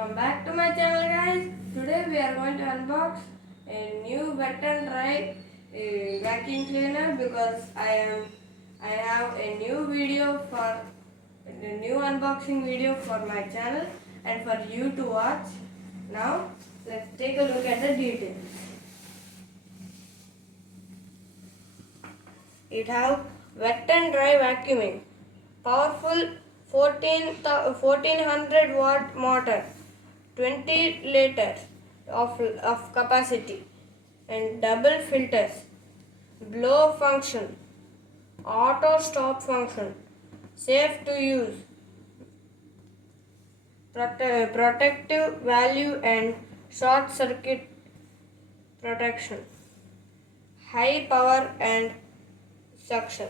Welcome back to my channel, guys. Today we are going to unbox a new wet and dry vacuum cleaner because I have a new unboxing video for my channel and for you to watch. Now let's take a look at the details. It have wet and dry vacuuming, powerful 1400 watt motor, 20 liters of capacity, and double filters, blow function, auto stop function, safe to use, protective value and short circuit protection, high power and suction.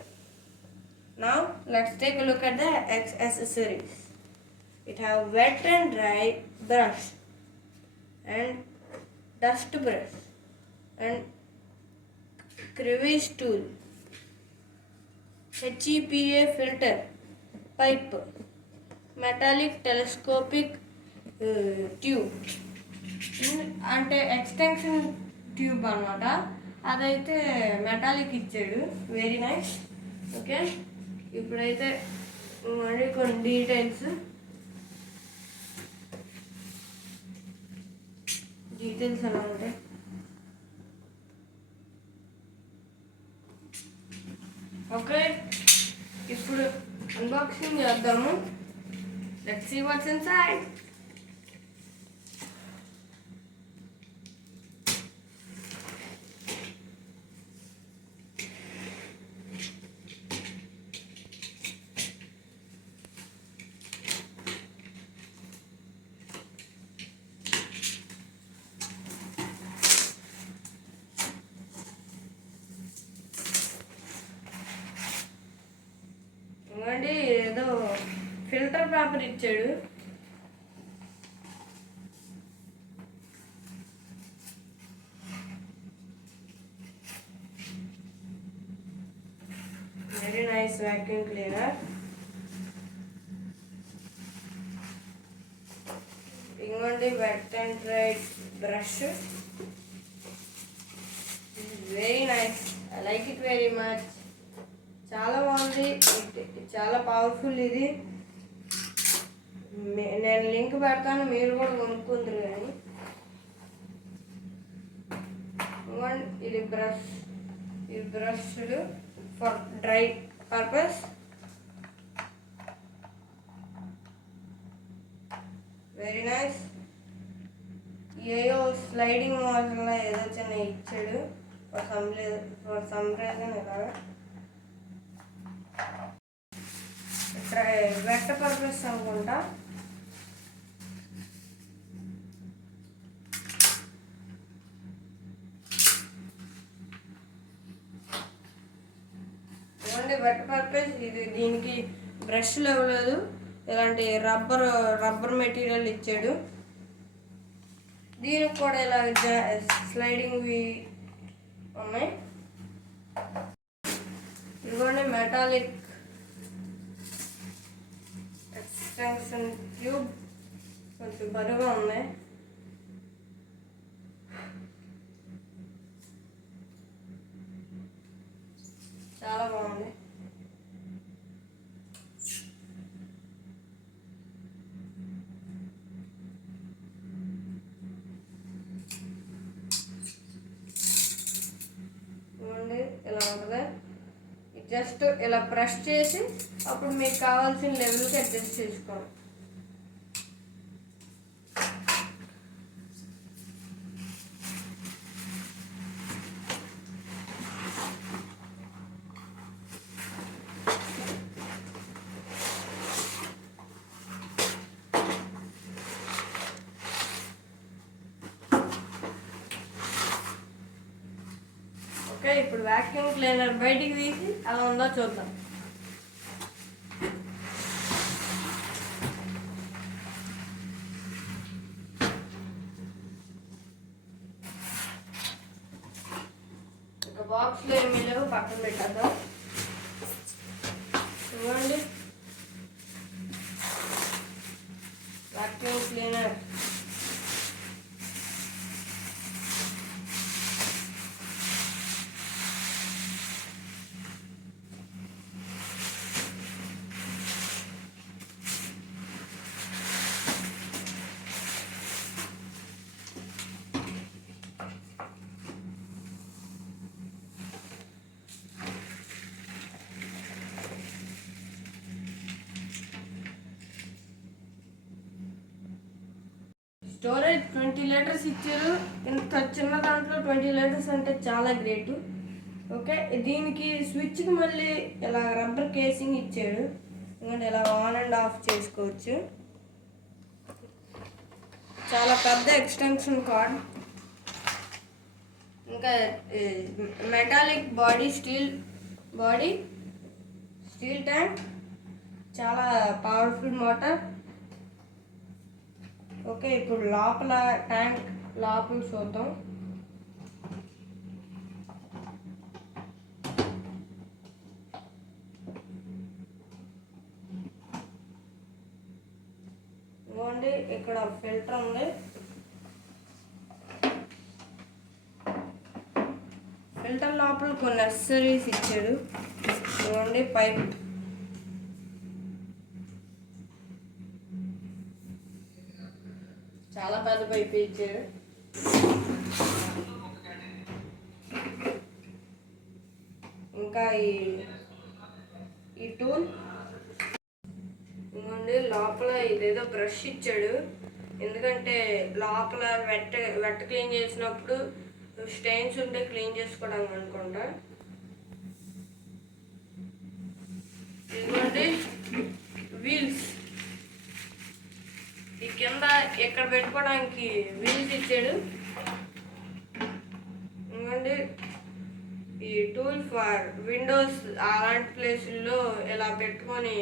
Now let's take a look at the accessories. It have wet and dry brush and dust brush and crevice tool, HEPA filter, pipe, metallic telescopic tube అంటే extension tube అనమాట. అదైతే మెటాలిక్ ఇచ్చాడు, very nice. Okay, ఇప్పుడైతే మళ్ళీ కొన్ని డీటెయిల్స్ ఎలా ఉంటాయి. ఓకే, ఇప్పుడు అన్బాక్సింగ్ చేద్దాము. Let's see what's inside. ఇవ్వండి, ఏదో ఫిల్టర్ పేపర్ ఇచ్చాడు. Very nice vacuum cleaner. ఇవ్వండి wet and dry brush. Very nice, I like it very much. చాలా బాగుంది, చాలా పవర్ఫుల్. ఇది నేను లింక్ పెడతాను, మీరు కూడా కొనుక్కుందరు. కానీ ఇది brush for dry purpose. Very nice. ఏయో స్లైడింగ్ మోడల్లో ఏదో చిన్న ఇచ్చాడు ఫర్ సమ్ రీజన్. ఇలాగా వెట్ పర్పస్ అనుకుంటా. ఇవ్వండి వెట్ పర్పస్. ఇది దీనికి బ్రష్ ఇవ్వలేదు, ఇలాంటి రబ్బర్ మెటీరియల్ ఇచ్చాడు. దీనికి కూడా ఇలా స్లైడింగ్వి ఉన్నాయి. ఇదిగోండి మెటాలిక్ ఎక్స్టెన్షన్ ట్యూబ్, కొంచెం బరువుగా ఉంది. చాలా బాగుంది. ఇలా ఉంటుంది. జస్ట్ ఇలా ప్రెస్ చేసి అప్పుడు మీకు కావాల్సిన లెవెల్కి అడ్జస్ట్ చేసుకోండి. ఓకే, ఇప్పుడు వాక్యూమ్ క్లీనర్ బయటికి తీసి అలా ఉందో చూద్దాం. ఒక బాక్స్లో ఏమీ లేవు, పక్కన పెట్టేద్దాం. చూడండి, vacuum cleaner. స్టోరేజ్ 20 లీటర్స్ ఇచ్చారు. ఇంత చిన్న దాంట్లో 20 లీటర్స్ అంటే చాలా గ్రేట్. ఓకే, దీనికి స్విచ్కి మళ్ళీ ఇలా రబ్బర్ కేసింగ్ ఇచ్చాడు, ఎందుకంటే ఇలా ఆన్ అండ్ ఆఫ్ చేసుకోవచ్చు. చాలా పెద్ద ఎక్స్టెన్షన్ కార్డ్. ఇంకా మెటాలిక్ బాడీ, స్టీల్ ట్యాంక్, చాలా పవర్ఫుల్ మోటార్. ఓకే, ఇప్పుడు లోపల ట్యాంక్ లోపల చూద్దాం. ఇవ్వండి, ఇక్కడ ఫిల్టర్ ఉంది. ఫిల్టర్ లోపల కొన్ని అక్సెసరీస్ ఇచ్చాడు. ఇవ్వండి, పైప్, చాలా పెద్ద పైప్ ఇచ్చాడు. ఇంకా ఈ టూల్. ఇవ్వండి, లోపల ఇదేదో బ్రష్ ఇచ్చాడు, ఎందుకంటే లోపల వెట్ క్లీన్ చేసినప్పుడు స్టెయిన్స్ ఉంటే క్లీన్ చేసుకోవడానికి అనుకుంటా. ఇదిగోండి వీల్స్, ఈ కింద ఇక్కడ పెట్టుకోవడానికి వీల్స్ ఇచ్చాడు. ఇదిగోండి ఈ టూల్ ఫర్ విండోస్ అలాంటి ప్లేసుల్లో ఇలా పెట్టుకొని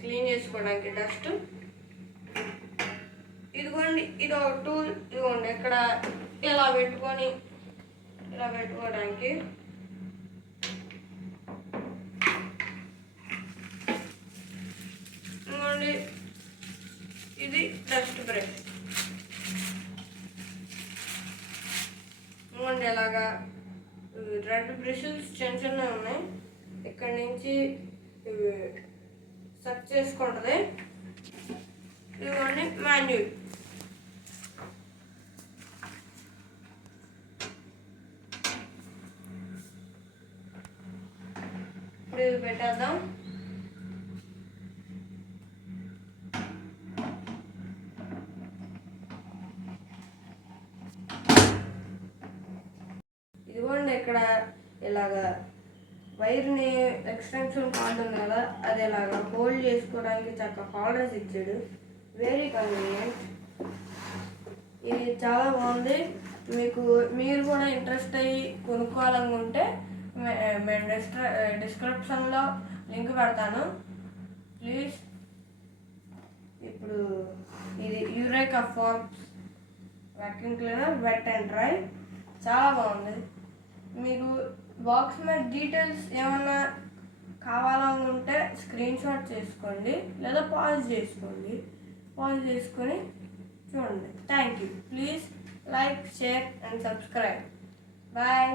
క్లీన్ చేసుకోవడానికి డస్ట్. ఇదిగోండి, ఇది ఒక టూల్. ఇదిగోండి, ఇక్కడ ఇలా పెట్టుకోవడానికి. ఇదిగోండి, ఇది డస్ట్ బ్రష్. ఇదిగోండి, ఇలాగా 2 బ్రషెస్ చిన్న చిన్నవి ఉన్నాయి. ఇక్కడి నుంచి సెట్ చేసుకుంటుంది. ఇదిగోండి మాన్యువల్. ఇప్పుడు ఇది పెట్టేద్దాం. ఇదిగోండి, ఇక్కడ ఇలాగా వైర్ని ఎక్స్టెన్షన్ కార్డ్ ఉంది కదా, అది ఇలాగా హోల్డ్ చేసుకోవడానికి చక్కగా హోల్డర్స్ ఇచ్చాడు. Very convenient. ఇది చాలా బాగుంది. మీరు కూడా ఇంట్రెస్ట్ అయ్యి కొనుక్కోవాలనుకుంటే నేను డిస్క్రిప్షన్లో లింక్ పెడతాను, ప్లీజ్. ఇప్పుడు ఇది Eureka Forbes vacuum cleaner wet and dry, చాలా బాగుంది. మీకు బాక్స్ మీద డీటెయిల్స్ ఏమన్నా కావాలనుకుంటే స్క్రీన్ షాట్ చేసుకోండి, లేదా పాజ్ చేసుకొని చూడండి. Thank you. Please like, share and subscribe. Bye.